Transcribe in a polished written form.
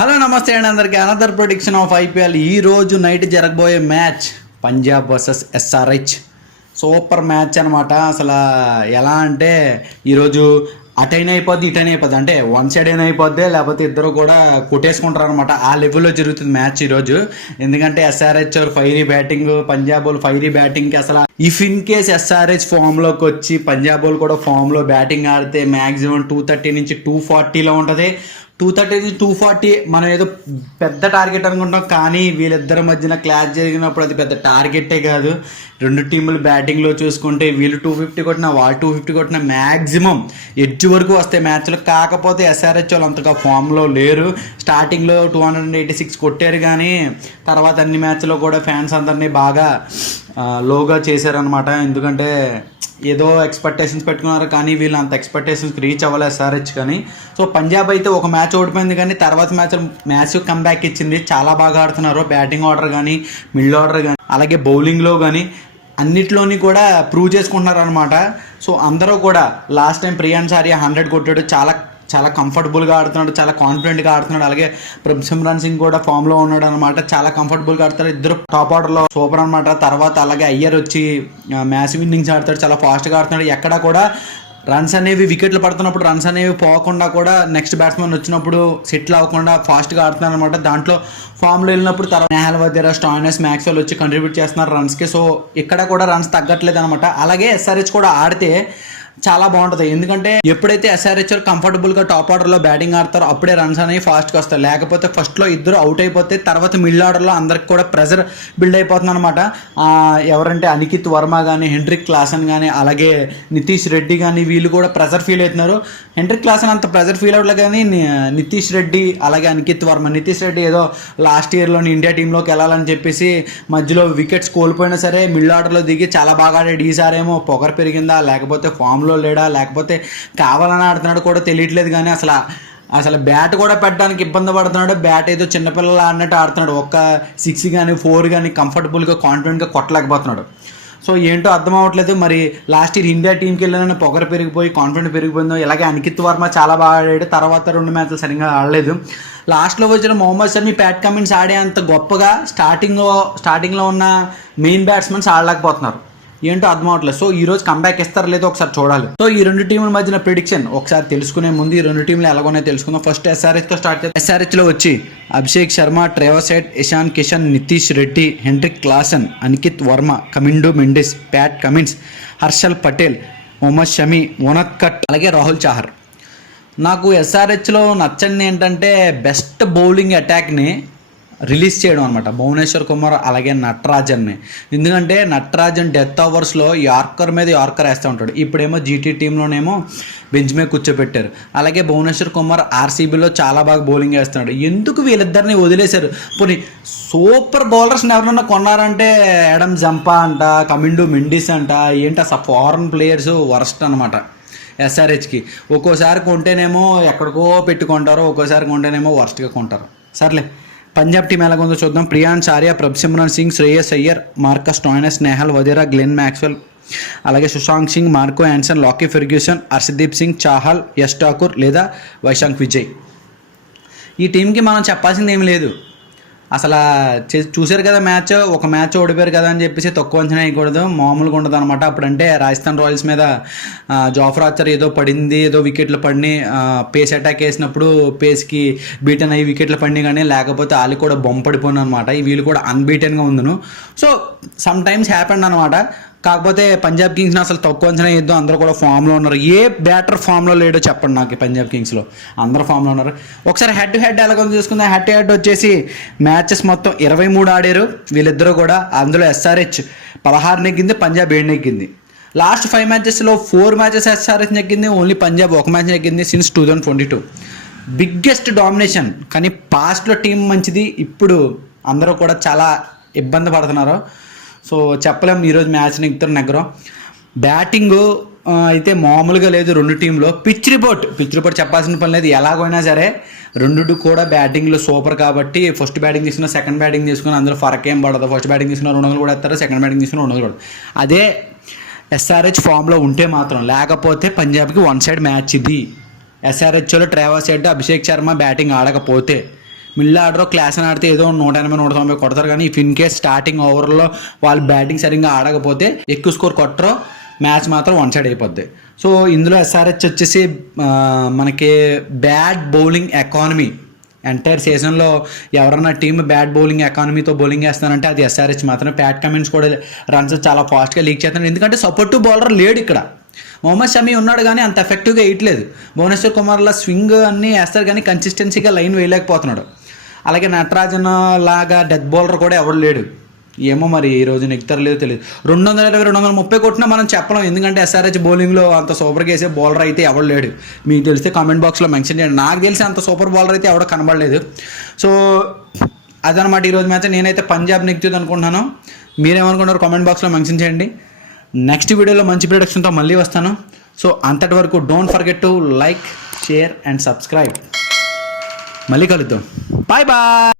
Hello నమస్తే అండి అందరికీ. Another prediction of IPL. ఈ రోజు నైట్ జరగబోయే match Punjab versus SRH. Super match అనమాట. అసలు ఎలా అంటే ఈరోజు అటైన్ అయిపోద్ది ఇటైన్ అయిపోద్ది, అంటే వన్ సైడ్ అయినా అయిపోద్ది, లేకపోతే ఇద్దరు కూడా కొట్టేసుకుంటారు అనమాట. ఆ లెవెల్లో జరుగుతుంది మ్యాచ్ ఈరోజు. ఎందుకంటే ఎస్ఆర్హెచ్ ఫైరీ బ్యాటింగ్, పంజాబ్ వాళ్ళు ఫైరీ బ్యాటింగ్కి అసలు ఇఫ్ ఇన్ కేస్ ఎస్ఆర్హెచ్ ఫామ్లోకి వచ్చి పంజాబ్ వాళ్ళు కూడా ఫామ్లో బ్యాటింగ్ ఆడితే మ్యాక్సిమం 230 నుంచి 240లో ఉంటుంది. 230 నుంచి 240 మనం ఏదో పెద్ద టార్గెట్ అనుకుంటాం, కానీ వీళ్ళిద్దరి మధ్యన క్లాష్ జరిగినప్పుడు అది పెద్ద టార్గెటే కాదు. రెండు టీములు బ్యాటింగ్లో చూసుకుంటే వీళ్ళు 250 కొట్టినా వాళ్ళు 250 కొట్టినా మ్యాక్సిమం ఎడ్జ్ వరకు వస్తాయి మ్యాచ్లో. కాకపోతే ఎస్ఆర్హెచ్ వాళ్ళు అంతగా ఫామ్లో లేరు. స్టార్టింగ్లో 286 కొట్టారు, కానీ తర్వాత అన్ని మ్యాచ్లో కూడా ఫ్యాన్స్ అందరినీ బాగా లోగా చేశారనమాట. ఎందుకంటే ఏదో ఎక్స్పెక్టేషన్స్ పెట్టుకున్నారు, కానీ వీళ్ళు అంత ఎక్స్పెక్టేషన్స్కి రీచ్ అవ్వలేదు ఎస్ఆర్హెచ్. కానీ సో పంజాబ్ అయితే ఒక మ్యాచ్ ఓడిపోయింది, కానీ తర్వాత మ్యాచ్ కంబ్యాక్ ఇచ్చింది. చాలా బాగా ఆడుతున్నారు. బ్యాటింగ్ ఆర్డర్ కానీ, మిడిల్ ఆర్డర్ కానీ, అలాగే బౌలింగ్లో కానీ అన్నిట్లోని కూడా ప్రూవ్ చేసుకుంటున్నారు అనమాట. సో అందరూ కూడా లాస్ట్ టైం ప్రియాన్ సారియా 100 కొట్టాడు. చాలా కంఫర్టబుల్గా ఆడుతున్నాడు, చాలా కాన్ఫిడెంట్గా ఆడుతున్నాడు. అలాగే సిమ్రాన్ సింగ్ కూడా ఫామ్లో ఉన్నాడు అనమాట. చాలా కంఫర్టబుల్గా ఆడతాడు. ఇద్దరు టాప్ ఆర్డర్లో సూపర్ అనమాట. తర్వాత అలాగే అయ్యర్ వచ్చి మ్యాచ్ ఇన్నింగ్స్ ఆడతాడు, చాలా ఫాస్ట్గా ఆడుతున్నాడు. ఎక్కడ కూడా రన్స్ అనేవి వికెట్లు పడుతున్నప్పుడు రన్స్ అనేవి పోకుండా కూడా నెక్స్ట్ బ్యాట్స్మెన్ వచ్చినప్పుడు సెటిల్ అవ్వకుండా ఫాస్ట్గా ఆడుతున్నారు అనమాట. దాంట్లో ఫామ్లో వెళ్ళినప్పుడు తర్వాత నెహల్ వదేరా, స్టాయినస్, మ్యాక్స్వెల్ వచ్చి కంట్రిబ్యూట్ చేస్తున్నారు రన్స్కి. సో ఇక్కడ కూడా రన్స్ తగ్గట్లేదు అనమాట. అలాగే ఎస్ఆర్హెచ్ కూడా ఆడితే చాలా బాగుంటుంది. ఎందుకంటే ఎప్పుడైతే ఎస్ఆర్హెచ్ కంఫర్టబుల్గా టాప్ ఆర్డర్లో బ్యాటింగ్ ఆడతారో అప్పుడే రన్స్ అనేవి ఫాస్ట్గా వస్తాయి. లేకపోతే ఫస్ట్లో ఇద్దరు అవుట్ అయిపోతే తర్వాత మిడిల్ ఆర్డర్లో అందరికి కూడా ప్రెజర్ బిల్డ్ అయిపోతుంది అనమాట. ఎవరంటే అనికిత్ వర్మ కానీ, హెన్రిక్ క్లాసన్ కానీ, అలాగే నితీష్ రెడ్డి కానీ వీళ్ళు కూడా ప్రెజర్ ఫీల్ అవుతున్నారు. హెన్రిక్ క్లాసన్ అంత ప్రెజర్ ఫీల్ అవ్వట్లేదు, కానీ నితీష్ రెడ్డి అలాగే అనికిత్ వర్మ. నితీష్ రెడ్డి ఏదో లాస్ట్ ఇయర్లోని ఇండియా టీంలోకి వెళ్ళాలని చెప్పేసి మధ్యలో వికెట్స్ కోల్పోయినా సరే మిడిల్ ఆర్డర్లో దిగి చాలా బాగా ఆడాడు. ఈసారేమో పొగరు పెరిగిందా, లేకపోతే ఫామ్లో లేడా, లేకపోతే కావాలని ఆడుతున్నాడు కూడా తెలియట్లేదు. కానీ అసలు బ్యాట్ కూడా పెట్టడానికి ఇబ్బంది పడుతున్నాడు. బ్యాట్ ఏదో చిన్నపిల్లలు ఆడినట్టు ఆడుతున్నాడు. ఒక్క 6 కానీ 4 కానీ కంఫర్టబుల్గా కాన్ఫిడెంట్గా కొట్టలేకపోతున్నాడు. సో ఏంటో అర్థం అవ్వట్లేదు. మరి లాస్ట్ ఇయర్ ఇండియా టీంకి వెళ్ళిన పొగరు పెరిగిపోయి కాన్ఫిడెంట్ పెరిగిపోయిందో. ఇలాగే అనికిత్ వర్మ చాలా బాగా ఆడాడు. తర్వాత 2 మ్యాచ్లు సరిగ్గా ఆడలేదు. లాస్ట్లో వచ్చిన మొహమ్మద్ షమి, ప్యాట్ కమిన్స్ ఆడే అంత గొప్పగా స్టార్టింగ్లో ఉన్న మెయిన్ బ్యాట్స్మెన్స్ ఆడలేకపోతున్నారు. ఏంటో అర్థం అవట్లేదు. సో ఈ రోజు కంబ్యాక్ ఇస్తారో లేదో ఒకసారి చూడాలి. సో ఈ రెండు టీముల మధ్యన ప్రిడిక్షన్ ఒకసారి తెలుసుకునే ముందు ఈ రెండు టీంలు ఎలాగోనే తెలుసుకుందాం. ఫస్ట్ ఎస్ఆర్హెచ్తో స్టార్ట్ చేద్దాం. ఎస్ఆర్హెచ్లో వచ్చి Abhishek Sharma, Travis Head, Ishan Kishan, Nitish Reddy, Heinrich Klaasen, Aniket Varma, Kamindu Mendis, Pat Cummins, Harshal Patel, Mohammed Shami, Unadkat, అలాగే రాహుల్ చాహర్. నాకు ఎస్ఆర్హెచ్లో నచ్చంది ఏంటంటే బెస్ట్ బౌలింగ్ అటాక్ని రిలీజ్ చేయడం అనమాట. భువనేశ్వర్ కుమార్ అలాగే నటరాజన్ని. ఎందుకంటే నటరాజన్ డెత్ ఓవర్స్లో యార్కర్ మీద యార్కర్ వేస్తూ ఉంటాడు. ఇప్పుడేమో జీటీ టీంలోనేమో బెంచ్ మీద కూర్చోబెట్టారు. అలాగే భువనేశ్వర్ కుమార్ ఆర్సీబీలో చాలా బాగా బౌలింగ్ వేస్తున్నాడు. ఎందుకు వీళ్ళిద్దరిని వదిలేశారు? పోనీ సూపర్ బౌలర్స్ని ఎవరన్నా కొన్నారంటే యాడమ్ జంపా అంట, కమిండు మెండిస్ అంట, ఏంటి అసలు ఫారెన్ ప్లేయర్స్ వర్స్ట్ అనమాట ఎస్ఆర్హెచ్కి. ఒక్కోసారి కొంటేనేమో ఎక్కడికో పెట్టుకుంటారు, ఒక్కోసారి కొంటేనేమో వర్స్ట్గా కొంటారు. సర్లే, పంజాబ్ టీం ఎలాగుందో చూద్దాం. Priyansh Arya, Simran Singh, Shreyas Iyer, Marcus Stoinis, Nehal Wadhera, Glenn Maxwell, అలాగే Sushant Singh, Marco Jansen, Lockie Ferguson, Harshdeep Singh, Chahal, Yash Thakur లేదా వైశాంక్ విజయ్. ఈ టీంకి మనం చెప్పాల్సింది ఏమి లేదు. అసలు చూశారు కదా మ్యాచ్, ఒక మ్యాచ్ ఓడిపోయారు కదా అని చెప్పేసి తక్కువ అంచనా వేయకూడదు. మామూలుగా ఉండదు అనమాట. అప్పుడంటే రాజస్థాన్ రాయల్స్ మీద జాఫర్ ఆర్చర్ ఏదో పడింది, ఏదో వికెట్లు పడినాయి, పేస్ అటాక్ వేసినప్పుడు పేస్కి బీటన్ అయ్యి వికెట్లు పడినాయి, కానీ లేకపోతే వాళ్ళు కూడా బొమ్మ పడిపోయిన అనమాట. వీళ్ళు కూడా అన్బీటెన్గా ఉందను. సో సమ్ టైమ్స్ హ్యాపెండ్ అనమాట. కాకపోతే పంజాబ్ కింగ్స్ని అసలు తక్కువ అంచనా వేద్దాం. అందరూ కూడా ఫామ్లో ఉన్నారు. ఏ బ్యాటర్ ఫామ్లో లేడో చెప్పండి నాకు. పంజాబ్ కింగ్స్లో అందరూ ఫామ్లో ఉన్నారు. ఒకసారి హెడ్ టు హెడ్ ఎలాగో చూసుకుందాం. హెడ్ టు హెడ్ వచ్చేసి మ్యాచెస్ మొత్తం 23 ఆడారు వీళ్ళిద్దరూ కూడా. అందులో ఎస్ఆర్హెచ్ 16 నెగ్గింది, పంజాబ్ 7 నెగ్గింది. లాస్ట్ 5 మ్యాచెస్లో 4 మ్యాచెస్ ఎస్ఆర్హెచ్ నెగ్గింది, ఓన్లీ పంజాబ్ 1 మ్యాచ్ నెగ్గింది సిన్స్ 2022. Biggest domination. కానీ పాస్ట్లో టీం మంచిది, ఇప్పుడు అందరూ కూడా చాలా ఇబ్బంది పడుతున్నారు. సో చెప్పలేము ఈరోజు మ్యాచ్ నెగ్గరం. బ్యాటింగ్ అయితే మామూలుగా లేదు రెండు టీంలో. పిచ్ రిపోర్ట్ చెప్పాల్సిన పని లేదు. ఎలాగైనా సరే రెండు కూడా బ్యాటింగ్లో సూపర్ కాబట్టి ఫస్ట్ బ్యాటింగ్ తీసుకున్న సెకండ్ బ్యాటింగ్ తీసుకుని అందులో ఫరక్ ఏం పడదు. ఫస్ట్ బ్యాటింగ్ తీసుకున్న 200 కూడా వేస్తారు, సెకండ్ బ్యాటింగ్ తీసుకున్న 200 కూడా. అదే ఎస్ఆర్హెచ్ ఫామ్లో ఉంటే మాత్రం. లేకపోతే పంజాబ్కి 1 సైడ్ మ్యాచ్ ఇది. ఎస్ఆర్హెచ్లో Travis Head, Abhishek Sharma batting ఆడకపోతే మిడిల్ ఆర్డర్ క్లాస్ అని ఆడితే ఏదో 180 190 కొడతారు. కానీ ఇఫ్ ఇన్ కేస్ స్టార్టింగ్ ఓవర్లో వాళ్ళు బ్యాటింగ్ సరిగ్గా ఆడకపోతే ఎక్కువ స్కోర్ కొట్టరు, మ్యాచ్ మాత్రం వన్ సైడ్ అయిపోద్ది. సో ఇందులో ఎస్ఆర్హెచ్ వచ్చేసి మనకి బ్యాట్ బౌలింగ్ ఎకానమీ ఎంటైర్ సీజన్లో ఎవరన్నా టీమ్ బ్యాట్ బౌలింగ్ ఎకానమీతో బౌలింగ్ వేస్తానంటే అది ఎస్ఆర్హెచ్ మాత్రమే. ప్యాట్ కమిన్స్ కూడా రన్స్ చాలా ఫాస్ట్గా లీక్ చేస్తున్నాడు, ఎందుకంటే సపోర్టివ్ బౌలర్ లేడు ఇక్కడ. మొహమ్మద్ షమీ ఉన్నాడు కానీ అంత ఎఫెక్టివ్గా వేయట్లేదు. భువనేశ్వర్ కుమార్లా స్వింగ్ అన్నీ వేస్తారు కానీ కన్సిస్టెన్సీగా లైన్ వేయలేకపోతున్నాడు. అలాగే నటరాజన్ లాగా డెత్ బౌలర్ కూడా ఎవడు లేడు. ఏమో మరి ఈ రోజు నెగ్గుతారో లేదో తెలియదు. 220 230 కొట్టినా మనం చెప్పలేం, ఎందుకంటే ఎస్ఆర్హెచ్ బౌలింగ్లో అంత సూపర్గా వేసే బౌలర్ అయితే ఎవడు లేడు. మీకు తెలిస్తే కామెంట్ బాక్స్లో మెన్షన్ చేయండి. నాకు తెలిసి అంత సూపర్ బౌలర్ అయితే ఎవడో కనబడలేదు. సో అదనమాట ఈరోజు మ్యాచ్. నేనైతే పంజాబ్ నెగ్గుతుంది అనుకుంటున్నాను. మీరేమనుకుంటారు కామెంట్ బాక్స్లో మెన్షన్ చేయండి. నెక్స్ట్ వీడియోలో మంచి ప్రొడక్షన్తో మళ్ళీ వస్తాను. సో అంతటి వరకు don't forget to like, share and subscribe. మళ్ళీ కలుద్దాం. Bye bye.